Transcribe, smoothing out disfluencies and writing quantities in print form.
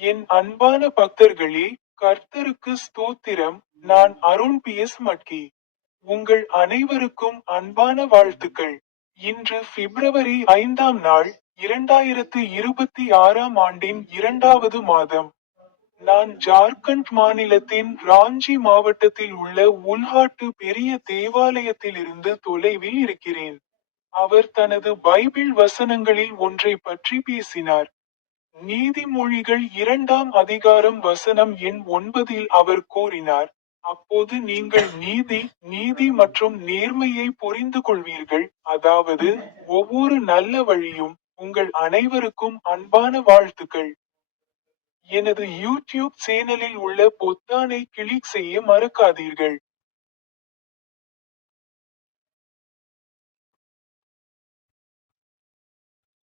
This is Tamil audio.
என் அன்பான பக்தர்களே, கர்த்தருக்கு ஸ்தோத்திரம். நான் அருண் பி.எஸ். மட்கி. உங்கள் அனைவருக்கும் அன்பான வாழ்த்துக்கள். இன்று பிப்ரவரி 5ஆம் நாள், 2026ஆம் ஆண்டின் 2வது மாதம். நான் ஜார்க்கண்ட் மாநிலத்தின் ராஞ்சி மாவட்டத்தில் உள்ள உல்ஹாட்டு பெரிய தேவாலயத்திலிருந்து தொலைவில் இருக்கிறேன். அவர் தனது பைபிள் வசனங்களில் ஒன்றை பற்றி பேசினார். நீதிமொழிகள் 2ஆம் அதிகாரம் வசனம் எண் 9இல் அவர் கூறினார், அப்போது நீங்கள் நீதி மற்றும் நேர்மையை புரிந்து கொள்வீர்கள், அதாவது ஒவ்வொரு நல்ல வழியும். உங்கள் அனைவருக்கும் அன்பான வாழ்த்துக்கள். எனது யூடியூப் சேனலில் உள்ள பொத்தானை கிளிக் செய்ய மறக்காதீர்கள்.